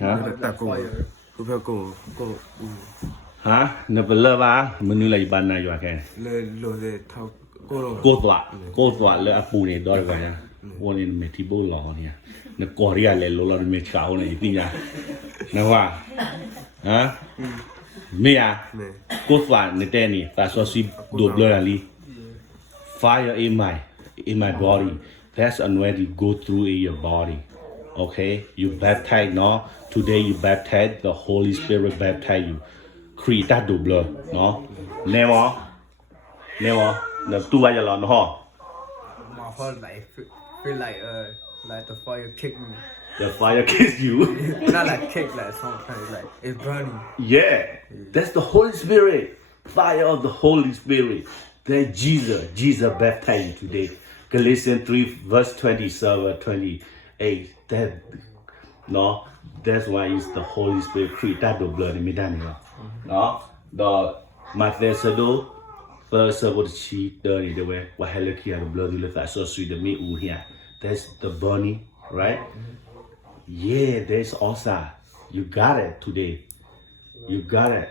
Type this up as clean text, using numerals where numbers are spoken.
hả Cô phải cô hả nó bự lơ ba mình nuôi lại ban này rồi kìa lừa để thao cô cô tọa lơ apu này đó rồi nhaวันนี้ไม่ที่บุหรี่เนี่ยนึกก่อนที่อะไรโลเราไม่เช้าเลยที่เนี่ยนะว่าฮะไม่อะกูฝันในแต่นี่แต่ส่วนสิดูบเลยอะไร fire in my body that's already go through in your body okay you baptize เนาะ today you baptize the Holy Spirit baptize you ครีตัดดูบเลยเนาะแน่วะเนี่ยตัวจะร้อนเนาะ My whole life feel like the fire kick me. The fire kiss you. Not like kick, like sometimes like it's burning. Yeah, that's the Holy Spirit. Fire of the Holy Spirit. That Jesus baptized you today. Galatians 3 verse 27, 28. That's why it's the Holy Spirit. Create that the blood in me, no? The Matthew first what she dirty the way what hell here the blood you look so sweet the meat here. That's the burning, right? Yeah, that's awesome. You got it today. You got it.